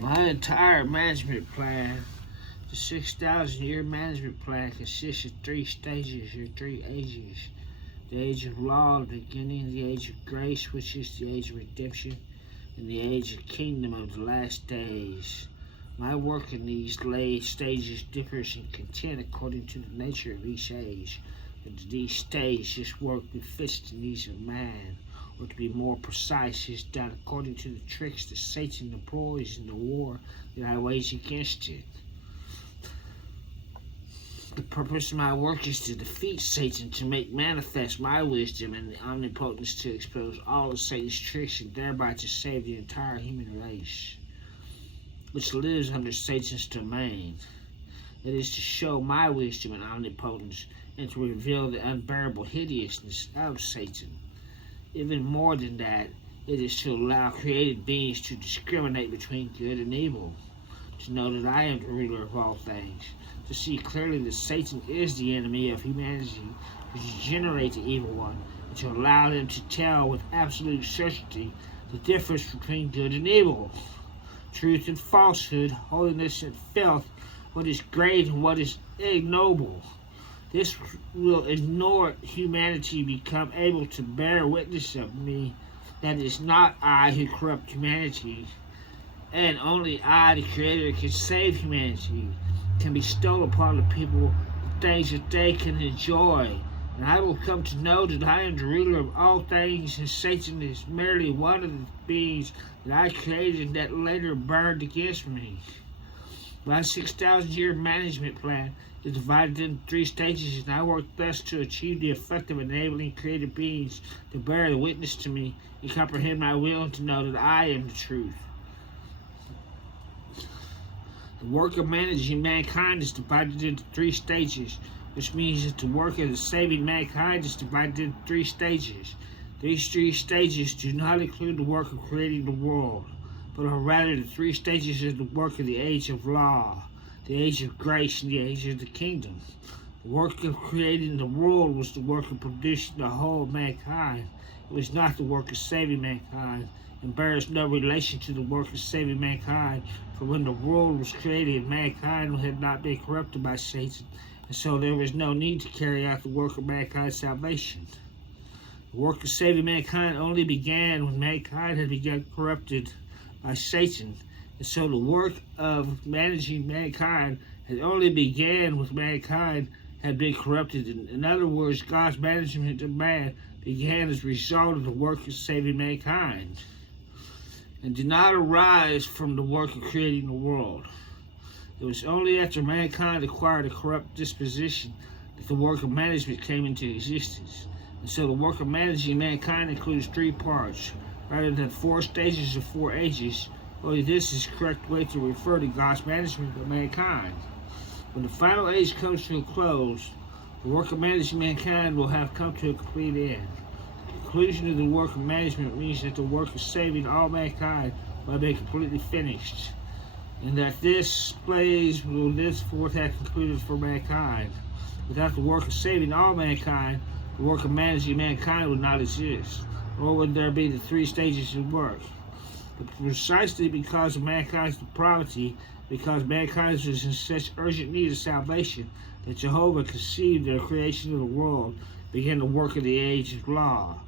My entire management plan, the 6,000 year management plan, consists of three stages or three ages. The age of law, the beginning, the age of grace, which is the age of redemption, and the age of kingdom of the last days. My work in these late stages differs in content according to the nature of each age, but these stages work befits the needs of man, or to be more precise, is done according to the tricks that Satan employs in the war that I wage against it. The purpose of my work is to defeat Satan, to make manifest my wisdom and the omnipotence, to expose all of Satan's tricks and thereby to save the entire human race, which lives under Satan's domain. It is to show my wisdom and omnipotence and to reveal the unbearable hideousness of Satan. Even more than that, it is to allow created beings to discriminate between good and evil, to know that I am the ruler of all things, to see clearly that Satan is the enemy of humanity, to generate the evil one, and to allow them to tell with absolute certainty the difference between good and evil, truth and falsehood, holiness and filth, what is great and what is ignoble. This will ignore humanity, become able to bear witness of me, that it is not I who corrupt humanity, and only I, the Creator, can save humanity, can bestow upon the people the things that they can enjoy. And I will come to know that I am the ruler of all things, and Satan is merely one of the beings that I created and that later burned against me. My 6,000 year management plan is divided into three stages, and I work thus to achieve the effect of enabling created beings to bear the witness to me and comprehend my will and to know that I am the truth. The work of managing mankind is divided into three stages, which means that the work of saving mankind is divided into three stages. These three stages do not include the work of creating the world, but are rather the three stages of the work of the age of law, the age of grace, and the age of the kingdom. The work of creating the world was the work of producing the whole of mankind. It was not the work of saving mankind, and bears no relation to the work of saving mankind, for when the world was created, mankind had not been corrupted by Satan, and so there was no need to carry out the work of mankind's salvation. The work of saving mankind only began when mankind had become corrupted by Satan, and so the work of managing mankind had only began when mankind had been corrupted. In other words, God's management of man began as a result of the work of saving mankind, and did not arise from the work of creating the world. It was only after mankind acquired a corrupt disposition that the work of management came into existence. And so the work of managing mankind includes three parts, rather than four stages or four ages. Only this is the correct way to refer to God's management of mankind. When the final age comes to a close, the work of managing mankind will have come to a complete end. The conclusion of the work of management means that the work of saving all mankind will be completely finished, and that this plays will thenceforth have concluded for mankind. Without the work of saving all mankind, the work of managing mankind would not exist, nor would there be the three stages of work. But precisely because of mankind's depravity, because mankind was in such urgent need of salvation, that Jehovah conceived the creation of the world, began the work of the age of law.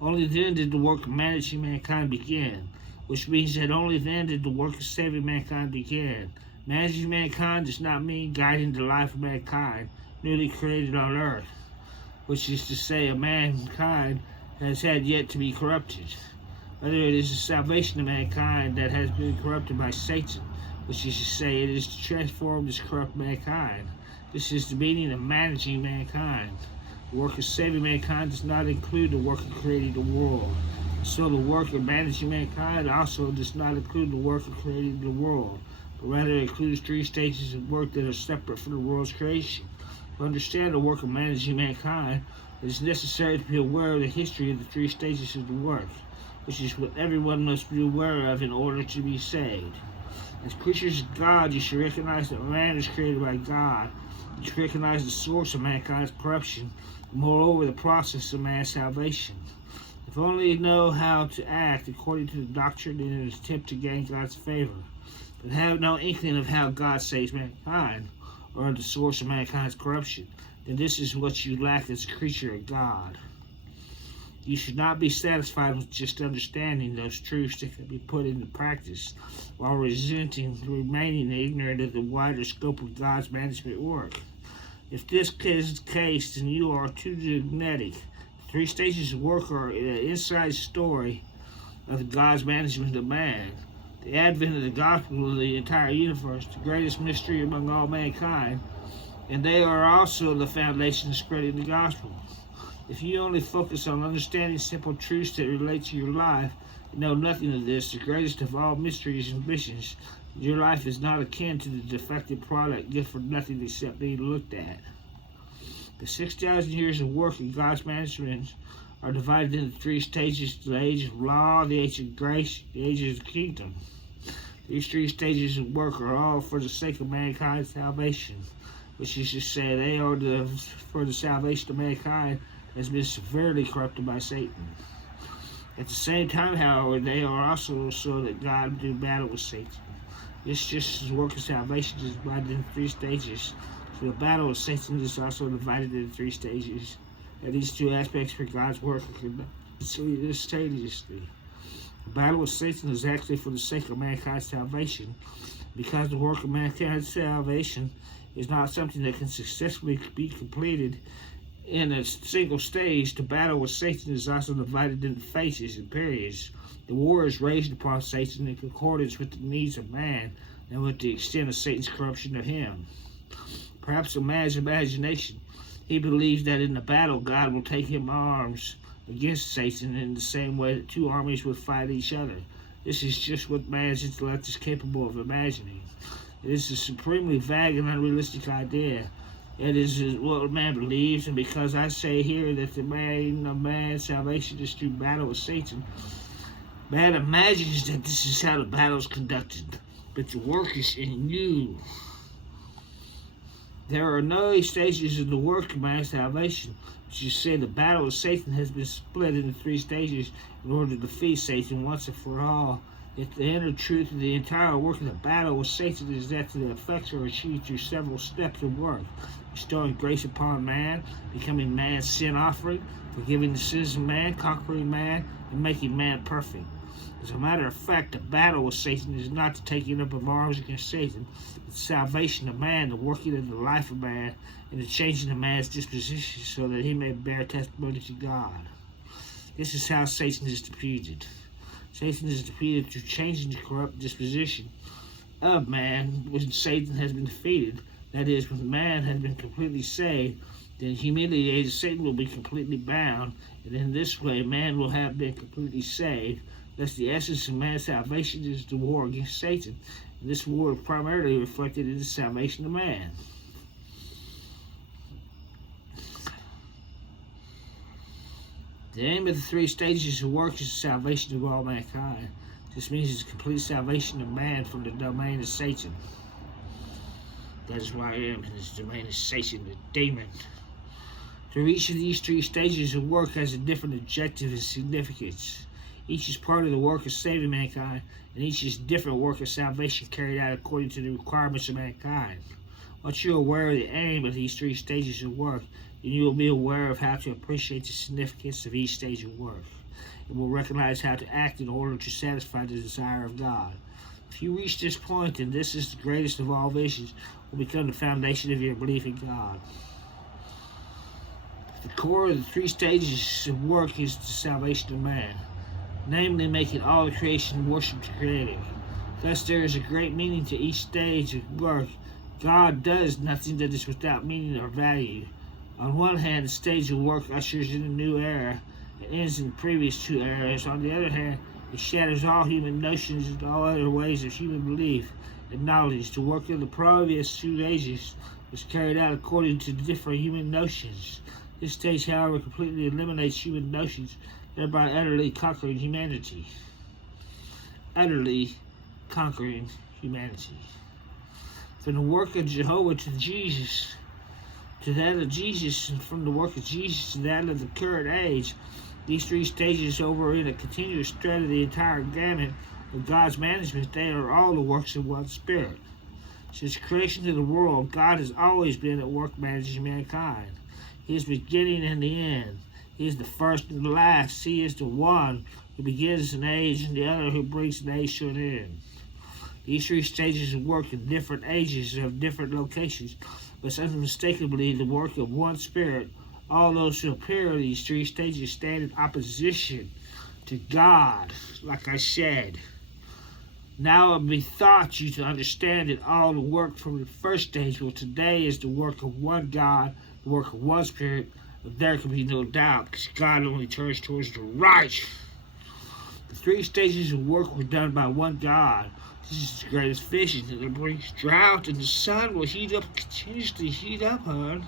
Only then did the work of managing mankind begin, which means that only then did the work of saving mankind begin. Managing mankind does not mean guiding the life of mankind, newly created on earth, which is to say, a mankind has had yet to be corrupted. Rather, it is the salvation of mankind that has been corrupted by Satan, which is to say, it is to transform this corrupt mankind. This is the meaning of managing mankind. The work of saving mankind does not include the work of creating the world. So the work of managing mankind also does not include the work of creating the world, but rather it includes three stages of work that are separate from the world's creation. To understand the work of managing mankind, it is necessary to be aware of the history of the three stages of the work, which is what everyone must be aware of in order to be saved. As creatures of God, you should recognize that man is created by God. You should recognize the source of mankind's corruption, and moreover the process of man's salvation. If only you know how to act according to the doctrine in an attempt to gain God's favor. but have no inkling of how God saves mankind, or the source of mankind's corruption, then this is what you lack as a creature of God. You should not be satisfied with just understanding those truths that can be put into practice, while remaining ignorant of the wider scope of God's management work. If this is the case, then you are too dogmatic. The 3 stages of work are an inside story of God's management of man. The advent of the gospel of the entire universe, the greatest mystery among all mankind, and they are also the foundation of spreading the gospel. If you only focus on understanding simple truths that relate to your life and know nothing of this, the greatest of all mysteries and missions, your life is not akin to the defective product good for nothing except being looked at. The 6,000 years of work in God's management are divided into 3 stages: the age of law, the age of grace, the age of the kingdom. These 3 stages of work are all for the sake of mankind's salvation, which is to say, they are for the salvation of mankind has been severely corrupted by Satan. At the same time, however, they are also so that God will do battle with Satan. This just as work of salvation is divided into 3 stages, so the battle with Satan is also divided into 3 stages. And these 2 aspects for God's work are conducted simultaneously. The battle with Satan is actually for the sake of mankind's salvation, because the work of mankind's salvation is not something that can successfully be completed in a single stage. The battle with Satan is also divided into phases and periods. The war is raised upon Satan in concordance with the needs of man and with the extent of Satan's corruption of him. Perhaps in man's imagination, he believes that in the battle God will take him arms against Satan in the same way that 2 armies would fight each other. This is just what man's intellect is capable of imagining. It is a supremely vague and unrealistic idea. It is what man believes, and because I say here that the man of man's salvation is through battle with Satan, man imagines that this is how the battle is conducted, but the work is in you. There are no stages in the work of man's salvation, which is to say the battle with Satan has been split into 3 stages in order to defeat Satan once and for all. Yet the inner truth of the entire work of the battle with Satan is that the effects are achieved through several steps of work: bestowing grace upon man, becoming man's sin offering, forgiving the sins of man, conquering man, and making man perfect. As a matter of fact, the battle with Satan is not the taking up of arms against Satan, but the salvation of man, the working of the life of man, and the changing of man's disposition so that he may bear testimony to God. This is how Satan is defeated. Satan is defeated through changing the corrupt disposition of man. When Satan has been defeated, that is, when man has been completely saved, then humiliated Satan will be completely bound, and in this way man will have been completely saved. Thus the essence of man's salvation is the war against Satan, and this war is primarily reflected in the salvation of man. The aim of the 3 stages of work is the salvation of all mankind. This means it's complete salvation of man from the domain of Satan. That is why I am in this domain of Satan, the demon. Through each of these 3 stages of work has a different objective and significance. Each is part of the work of saving mankind, and each is different work of salvation carried out according to the requirements of mankind. Once you're aware of the aim of these 3 stages of work, then you will be aware of how to appreciate the significance of each stage of work, and will recognize how to act in order to satisfy the desire of God. If you reach this point, then this is the greatest of all visions, will become the foundation of your belief in God. The core of the 3 stages of work is the salvation of man, namely making all the creation worship the Creator. Thus there is a great meaning to each stage of work. God does nothing that is without meaning or value. On one hand, the stage of work ushers in a new era and ends in the previous 2 eras. On the other hand, it shatters all human notions and all other ways of human belief and knowledge. The work of the previous 2 ages was carried out according to different human notions. This stage, however, completely eliminates human notions, thereby utterly conquering humanity. Utterly conquering humanity. From the work of Jehovah to Jesus, to that of Jesus, and from the work of Jesus to that of the current age, these 3 stages over in a continuous thread of the entire gamut of God's management, they are all the works of one Spirit. Since creation of the world, God has always been at work managing mankind. He is the beginning and the end. He is the first and the last. He is the one who begins an age and the other who brings an age to an end. These three stages of work in different ages of different locations, but unmistakably the work of one Spirit. All those who appear in these three stages stand in opposition to God, like I said. Now it bethought you to understand that all the work from the first stage, well, today is the work of one God, the work of one Spirit. There can be no doubt, because God only turns towards the right. The three stages of work were done by one God. This is the greatest vision, and it brings drought, and the sun will heat up, continuously heat up, hon.